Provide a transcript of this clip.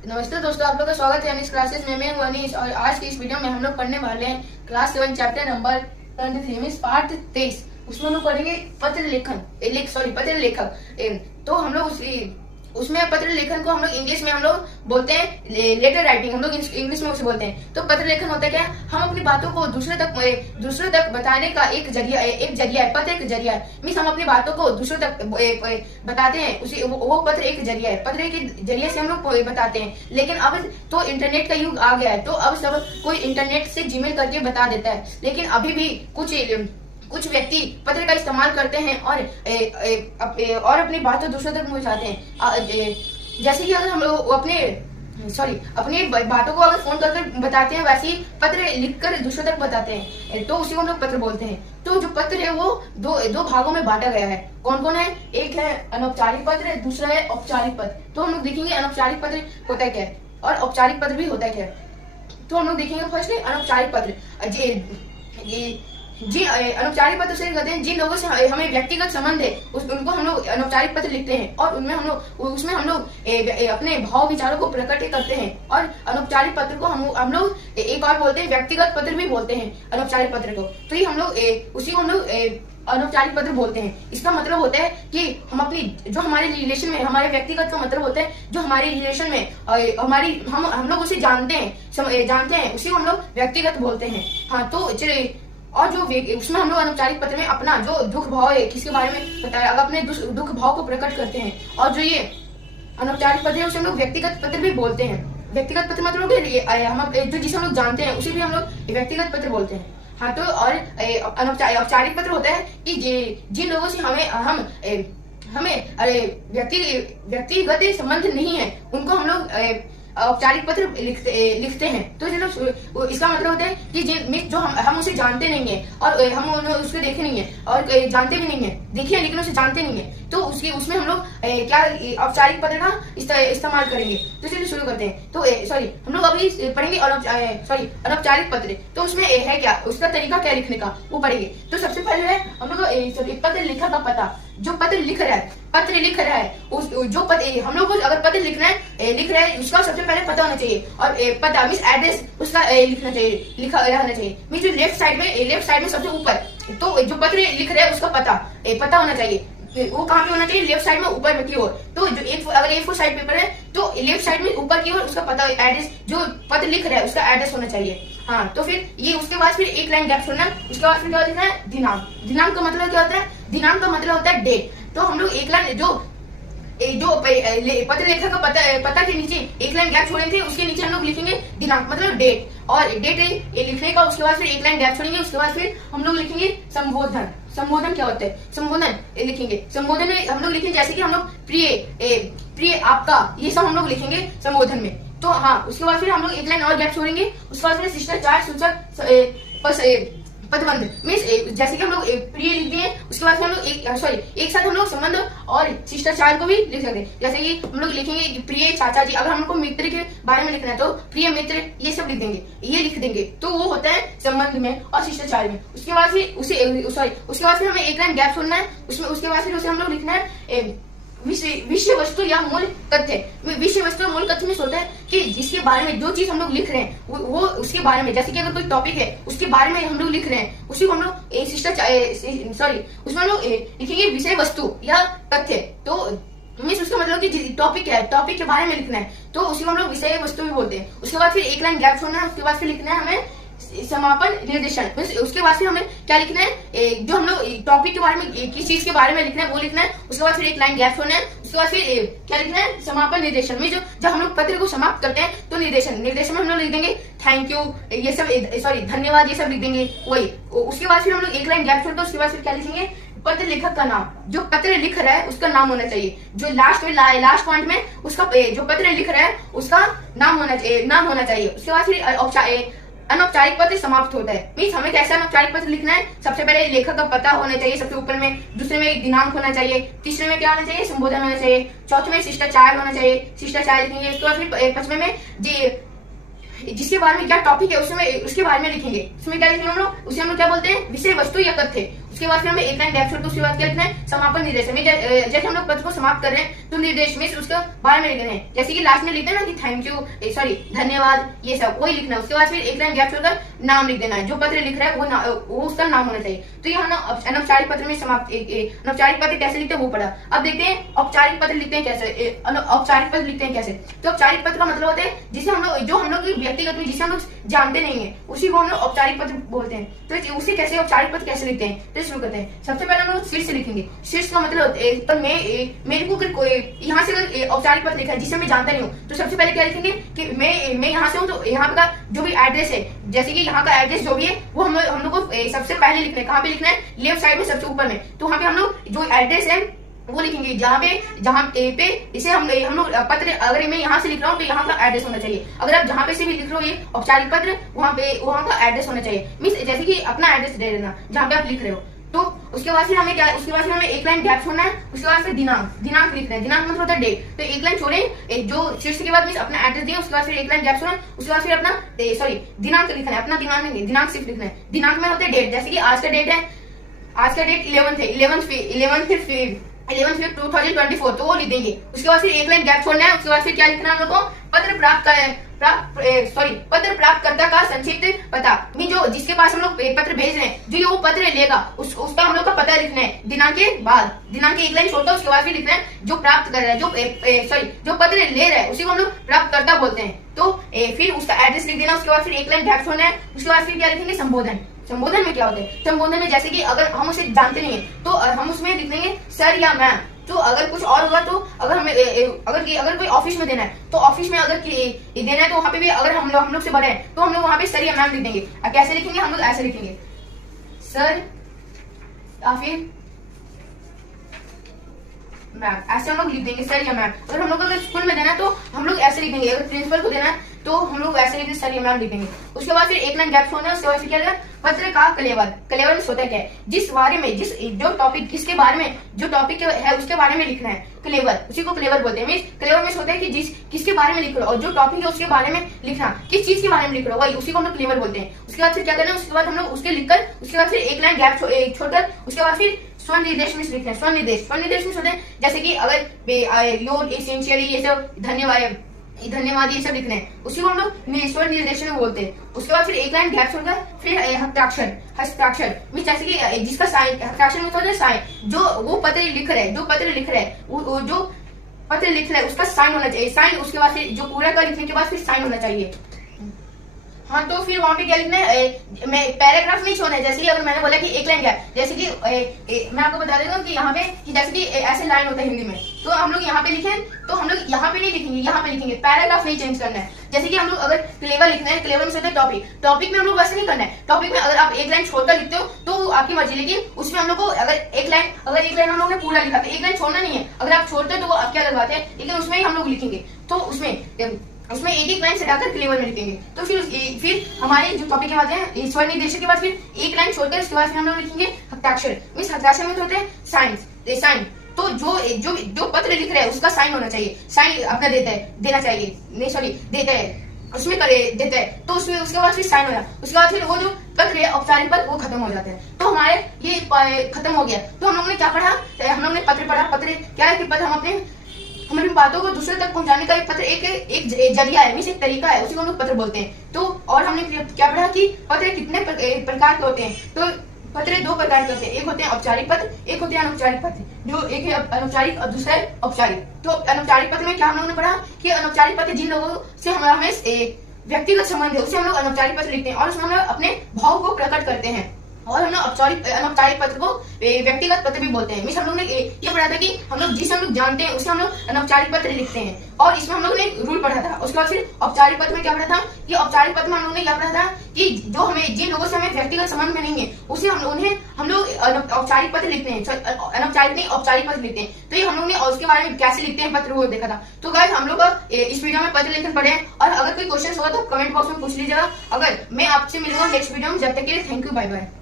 नमस्ते दोस्तों, आप लोग का स्वागत है अनीस क्लासेस में। मैं हूं अनीस और आज की इस वीडियो में हम लोग पढ़ने वाले हैं class 7 chapter number 23 means part 23। उसमें हम लोग पढ़ेंगे पत्र लेखन पत्र लेखक। तो हम लोग उसमें पत्र लेखन को हम लोग इंग्लिश में हम लोग बोलते हैं लेटर राइटिंग, हम लोग इंग्लिश में उसे बोलते हैं। तो पत्र लेखन होता है क्या? हम अपनी बातों को दूसरे तक बताने का एक जरिया है। पत्र एक जरिया है, मीन्स हम अपनी बातों को दूसरे तक बताते हैं। उसी वो पत्र एक जरिया है, पत्र के जरिए से हम लोग बताते हैं। लेकिन अब तो इंटरनेट का युग आ गया है, तो अब सब कोई इंटरनेट से जीमेल करके बता देता है। लेकिन अभी भी कुछ व्यक्ति पत्र का इस्तेमाल करते हैं और अपनी बातों दूसरों तक पहुंचाते हैं। जैसे कि अगर हम लोग अपनी बातों को अगर फोन करके बताते हैं, वैसे ही पत्र लिखकर दूसरों तक बताते हैं, तो उसी को हम लोग पत्र बोलते हैं। तो जो पत्र है वो दो भागों में बांटा गया है। कौन कौन है? एक है अनौपचारिक पत्र, दूसरा है औपचारिक पत्र। तो हम लोग देखेंगे अनौपचारिक पत्र होता है क्या और औपचारिक पत्र भी होता है क्या। तो हम लोग देखेंगे फर्स्ट अनौपचारिक पत्र। जी अनौपचारिक पत्र से कहते हैं जिन लोगों से हमें व्यक्तिगत संबंध है, उनको हम लोग अनौपचारिक पत्र लिखते हैं और उसमें हम लोग अपने भाव विचारों को प्रकट करते हैं। और अनौपचारिक पत्र को हम लोग एक और बोलते हैं व्यक्तिगत पत्र भी बोलते हैं अनौपचारिक पत्र को। तो ये हम लोग उसी को हम लोग अनौपचारिक पत्र बोलते हैं। इसका मतलब होता है कि हम अपनी जो हमारे रिलेशन में, हमारे व्यक्तिगत का मतलब होता है जो हमारे रिलेशन में हम लोग उसे जानते हैं, उसी को हम लोग व्यक्तिगत बोलते हैं। हाँ, तो और जो उसमें हम लोग अनौपचारिक पत्र में अपना जो दुख भाव है किसके बारे में बताया, अगर अपने दुख भाव को प्रकट करते हैं। और जो ये अनौपचारिक पत्र है उसे हम लोग व्यक्तिगत पत्र भी बोलते हैं। व्यक्तिगत पत्र मतलब हम जिसे हम लोग जानते हैं उसे भी हम लोग व्यक्तिगत पत्र बोलते हैं। हाँ, तो और औपचारिक पत्र होता है कि जिन लोगों से हमें व्यक्तिगत संबंध नहीं है, उनको हम लोग औपचारिक पत्र लिखते हैं। तो इसका मतलब होता है कि जो हम उसे जानते नहीं है और हम उसको देखे नहीं है और जानते भी नहीं है, देखे हैं लेकिन उसे जानते नहीं है, तो उसमें हम लोग क्या औपचारिक पत्र का इस्तेमाल करेंगे। तो चलिए शुरू करते हैं। तो हम लोग अभी पढ़ेंगे अनौपचारिक पत्र। तो उसमें है क्या, उसका तरीका क्या लिखने का, वो पढ़ेंगे। तो सबसे पहले है हम लोग पत्र लिखा का पता। जो पत्र लिख रहा है जो पत्र हम लोग को अगर पत्र लिख रहा है उसका सबसे पहले पता होना चाहिए। और पता मीन्स एड्रेस उसका लिखा रहना चाहिए। मीन्स जो लेफ्ट साइड में सबसे ऊपर, तो जो पत्र लिख रहा है उसका पता होना चाहिए। वो कहाँ पे होना चाहिए? लेफ्ट साइड में ऊपर में की ओर। तो जो अगर A4 साइड पेपर है तो लेफ्ट साइड में ऊपर की ओर उसका पता एड्रेस, जो पत्र लिख रहा है उसका एड्रेस होना चाहिए। हाँ, तो फिर ये उसके बाद फिर एक लाइन गैप छोड़ना। उसके बाद फिर क्या लिखना है? दिनांक का मतलब क्या होता है? दिनांक का मतलब होता है डेट। तो हम लोग एक लाइन जो पत्र लेखक का पता के नीचे एक लाइन गैप छोड़े थे, उसके नीचे हम लोग लिखेंगे दिनांक मतलब डेट। और डेट लिखने का उसके बाद फिर एक लाइन गैप छोड़ेंगे। उसके बाद फिर हम लोग लिखेंगे संबोधन क्या होता है? संबोधन लिखेंगे। संबोधन में हम लोग लिखेंगे जैसे कि हम लोग प्रिय आपका, ये सब हम लोग लिखेंगे संबोधन में। तो हाँ, उसके बाद फिर हम लोग एक लाइन और गैप छोड़ेंगे। उसके बाद फिर शिष्टाचार सूचक पदबंध मीन्स जैसे कि हम लोग प्रिय लिखते हैं, उसके बाद हम लोग एक साथ हम लोग संबंध और शिष्टाचार को भी लिख सकते हैं। जैसे कि हम लोग लिखेंगे प्रिय चाचा जी, अगर हमको मित्र के बारे में लिखना है तो प्रिय मित्र, ये सब लिख देंगे। तो वो होता है संबंध में और शिष्टाचार में। उसके बाद फिर हमें एक लाइन गैप छोड़ना है। उसके बाद फिर उसे हम लोग लिखना है विषय वस्तु या मूल तथ्य। विषय वस्तु मूल तथ्य में होता है कि जिसके बारे में जो चीज हम लोग लिख रहे हैं वो उसके बारे में, जैसे कि अगर कोई टॉपिक है उसके बारे में हम लोग लिख रहे हैं, उसी को हम लोग उसमें हम लोग लिखेंगे विषय वस्तु या तथ्य। तो मीन्स उसका मतलब कि टॉपिक है, टॉपिक के बारे में लिखना है, तो उसी को हम लोग विषय वस्तु भी बोलते हैं। उसके बाद फिर एक लाइन गैप छोड़ना है। उसके बाद फिर लिखना है हमें समापन निर्देशन। उसके बाद फिर हमें क्या लिखना है? जो हम लोग टॉपिक के बारे में, किस चीज के बारे में लिखना है वो लिखना है। उसके बाद फिर एक लाइन गैप छोड़ना है। उसके बाद फिर क्या लिखना है? समापन निर्देशन में जब हम लोग पत्र को समाप्त करते हैं तो निर्देशन में हम लोग लिख देंगे थैंक यू, ये सब धन्यवाद, ये सब लिख देंगे वही। उसके बाद फिर हम लोग एक लाइन गैप छोड़ते हैं। उसके बाद फिर क्या लिखेंगे? पत्र लेखक का नाम। जो पत्र लिख रहा है उसका नाम होना चाहिए। जो लास्ट पॉइंट में उसका जो पत्र लिख रहा है उसका नाम होना चाहिए। उसके बाद फिर अनौपचारिक पत्र समाप्त होता है। मीन्स हमें कैसा अनौपचारिक पत्र लिखना है? सबसे पहले लेखक का पता होना चाहिए सबसे ऊपर में, दूसरे में एक दिनांक होना चाहिए, तीसरे में क्या होना चाहिए? संबोधन होना चाहिए, चौथे में शिष्टाचार होना चाहिए, शिष्टाचार लिखेंगे। उसके बाद फिर पांचवें में जिसके बारे में क्या टॉपिक है उसके बारे में लिखेंगे। उसमें क्या लिखेंगे हम लोग? उसे हम लोग क्या बोलते हैं? विषय वस्तु या तथ्य। उसके बाद फिर हमें एक लाइन गैप छोड़ के उसके बाद क्या लिखना है, समापन निर्देश में जैसे हम लोग पत्र को समाप्त कर रहे हैं तो निर्देश में उसके बारे में लिखना है, जैसे कि लास्ट में लिखते हैं ना कि थैंक यू, सॉरी धन्यवाद, ये सब वही लिखना है। उसके बाद फिर एक लाइन गैप छोड़कर नाम लिख देना है, जो पत्र लिख रहा है वो उसका नाम होना चाहिए। तो ये हम अनौपचारिक पत्र में समाप्त अनौपचारिक पत्र कैसे लिखते हैं वो पढ़ा। अब देखते हैं औपचारिक पत्र लिखते हैं कैसे, औपचारिक पत्र लिखते हैं कैसे। तो औपचारिक पत्र का मतलब होता है जिसे हम लोग व्यक्तिगत में जिसे हम लोग जानते नहीं है उसी को हम लोग औपचारिक पत्र बोलते हैं। तो उसे कैसे औपचारिक पत्र कैसे लिखते हैं तो शुरू करते हैं। सबसे पहले हम लोग शीर्ष से लिखेंगे। शीर्ष का मतलब तो मेरे को यहाँ से अगर औपचारिक पत्र लिखा है जिसे मैं जानता नहीं हूँ तो सबसे पहले क्या लिखेंगे कि मैं यहाँ से हूँ तो यहाँ का जो भी एड्रेस है, जैसे कि यहाँ का एड्रेस जो भी है वो हम लोग को सबसे पहले लिखना है। कहाँ पे लिखना है, लेफ्ट साइड में सबसे ऊपर में। तो वहाँ पे हम लोग जो एड्रेस है वो लिखेंगे, जहाँ पे इसे हम लोग पत्र, अगर मैं यहाँ से लिख रहा हूँ तो यहाँ का एड्रेस होना चाहिए। अगर आप जहाँ पे से भी लिख रहे हो ये औपचारिक पत्र, वहाँ का एड्रेस होना चाहिए। मीन्स जैसे कि अपना एड्रेस दे देना जहाँ पे आप लिख रहे हो। तो उसके बाद फिर हमें एक लाइन गैप छोड़ना है। उसके बाद फिर दिनांक लिखना है। दिनांक मतलब होता है डेट। तो एक लाइन छोड़े, जो शीर्ष के बाद अपना एड्रेस दिया, उसके बाद फिर एक लाइन गैप छोड़ना, उसके बाद फिर अपना दिनांक लिखना है। अपना दिनांक नहीं, दिनांक सिर्फ लिखना है। दिनांक में होता है डेट, जैसे कि आज का डेट है, आज का डेट 11 है, 11 2024 तो वो लिख देंगे। उसके बाद फिर एक लाइन गैप छोड़ना है। उसके बाद फिर क्या लिखना है हम लोग को, पत्र प्राप्तकर्ता का संक्षिप्त पता, जो जिसके पास हम लोग पत्र भेज रहे हैं, जो ये वो पत्र लेगा उसका हम लोग का पता लिखना है। दिनांक के बाद दिनांक एक लाइन छोड़कर उसके बाद फिर लिखना है जो प्राप्त कर रहा है, जो पत्र ले रहा है उसी को हम लोग प्राप्तकर्ता बोलते हैं। तो फिर उसका एड्रेस लिख देना। उसके बाद फिर एक लाइन गैप छोड़ना है। उसके बाद फिर क्या लिखेंगे, संबोधन। संबोधन में क्या होता है, संबोधन में जैसे कि अगर हम उसे जानते नहीं है तो हम उसमें लिख देंगे सर या मैम। तो अगर कुछ और होगा तो अगर हमें अगर कोई ऑफिस में देना है तो ऑफिस में अगर देना है तो वहाँ पे भी अगर हम लोग से बड़े हैं तो हम लोग वहाँ पे सर या मैम लिख देंगे। कैसे लिखेंगे, हम लोग ऐसे लिखेंगे सर या फिर मैम, ऐसे हम लोग लिख देंगे सर या मैम। अगर हम लोग अगर स्कूल में देना है तो हम लोग ऐसे लिख देंगे। अगर प्रिंसिपल को देना है तो हम लोग ऐसे लिख देंगे सर या मैम लिख देंगे। उसके बाद फिर एक लाइन गैप छोड़ना है। उसके बाद फिर क्या है, पत्र का कलेवर। कलेवर में होता है क्या है, जिस बारे में जो टॉपिक किसके बारे में जो टॉपिक है उसके बारे में लिखना है, कलेवर, उसी को कलेवर बोलते हैं। मींस कलेवर में होता है कि किसके बारे में लिख रहे हो और जो टॉपिक है उसके बारे में लिखना, किस चीज के बारे में लिख रहे हो वही, उसी को हम लोग कलेवर बोलते हैं। उसके बाद फिर क्या करना है, उसके बाद हम लोग उसके लिखकर उसके बाद फिर एक लाइन गैप छोड़कर उसके बाद फिर स्वनिर्देश में लिखना है। स्वनिर्देश में होते हैं जैसे कि अगर योर एसेंशियली ये सब धन्यवाद ये सब लिखने हैं, उसी को हम लोग स्वनिर्देश में बोलते हैं। उसके बाद फिर एक लाइन गैप छोड़कर फिर हस्ताक्षर मीन्स जैसे कि जिसका साइन, हस्ताक्षर में होता है साइन, जो वो पत्र लिख रहे हैं, जो पत्र लिख रहा है उसका साइन होना चाहिए। साइन उसके बाद फिर जो पूरा का लिखने के बाद फिर साइन होना चाहिए। हाँ, तो फिर वहां पे क्या लिखना है, मैं पैराग्राफ नहीं छोड़ना है। जैसे कि अगर मैंने बोला कि एक लाइन गैप, जैसे कि मैं आपको बता देता हूँ कि यहाँ पे कि जैसे कि ऐसे लाइन होता है हिंदी में, तो हम लोग यहाँ पे लिखें तो हम लोग यहाँ पे नहीं लिखेंगे, यहाँ पे लिखेंगे। पैराग्राफ नहीं चेंज करना है। जैसे कि हम लोग अगर क्लेवर लिखना है, क्लेवर में से टॉपिक में हम लोग वैसे नहीं करना है। टॉपिक में अगर आप एक लाइन छोड़कर लिखते हो तो आपकी मर्जी, लेकिन उसमें हम लोग को अगर एक लाइन हम लोग ने पूरा लिखा तो एक लाइन छोड़ना नहीं है। अगर आप छोड़ते हो तो वो आपकी अलग बात है, लेकिन उसमें ही हम लोग लिखेंगे। तो उसमें एक लाइन से डालकर क्लेवर में लिखेंगे। तो फिर हमारे जो टॉपिक के बाद है स्वनिर्देश के बाद फिर एक लाइन छोड़कर उसके बाद फिर हम लोग लिखेंगे हस्ताक्षर। मीन्स हस्ताक्षर में होते हैं साइन। तो जो पत्र लिख रहे हैं उसका साइन होना चाहिए। साइन अपना देना चाहिए, नहीं सॉरी देता है, उसमें देता है तो उसमें उसके बाद फिर साइन हो जाए। उसके बाद फिर वो जो पत्र है औपचारिक पत्र वो खत्म हो जाते हैं। तो हमारे ये खत्म हो गया। तो हम लोग ने क्या पढ़ा, हम लोग ने पत्र पढ़ा। पत्र क्या है कि पत्र हम अपनी बातों को दूसरे तक पहुंचाने का एक पत्र एक जरिया है, एक तरीका है, उसी को हम लोग पत्र बोलते हैं। तो और हमने क्या पढ़ा कि पत्र कितने प्रकार के होते हैं। तो पत्र दो प्रकार के होते हैं, एक होते हैं औपचारिक पत्र, एक होते हैं अनौपचारिक पत्र। जो एक है अनौपचारिक और दूसरा है औपचारिक। तो अनौपचारिक पत्र में क्या हम लोगों ने पढ़ा कि अनौपचारिक पत्र जिन लोगों से हमें व्यक्तिगत संबंध है उसे हम लोग अनौपचारिक पत्र लिखते हैं और उसमें हम लोग अपने भाव को प्रकट करते हैं। और हम लोग अनौपचारिक पत्र को व्यक्तिगत पत्र भी बोलते हैं। हम लोग ने ये पढ़ा था कि हम लोग जिसे हम लोग जानते हैं उसे हम लोग अनौपचारिक पत्र लिखते हैं। और इसमें हम लोग ने रूल पढ़ा था। उसके बाद फिर औपचारिक पत्र में क्या पढ़ा था कि औपचारिक पत्र में हम लोग ने क्या पढ़ा था कि जो हमें जिन लोगों से हमें व्यक्तिगत संबंध में नहीं है उसे हम लोग औपचारिक पत्र लिखते हैं, अनौपचारिक नहीं औपचारिक पत्र लिखते हैं। तो ये हम लोग ने उसके बारे में कैसे लिखते हैं पत्र वो देखा था। तो गाइस हम लोग इस वीडियो में पत्र लेखन पढ़े हैं। और अगर कोई क्वेश्चन होगा तो कमेंट बॉक्स में पूछ लीजिएगा। अगर मैं आपसे मिलूंगा नेक्स्ट वीडियो में, जब तक के लिए थैंक यू, बाय बाय।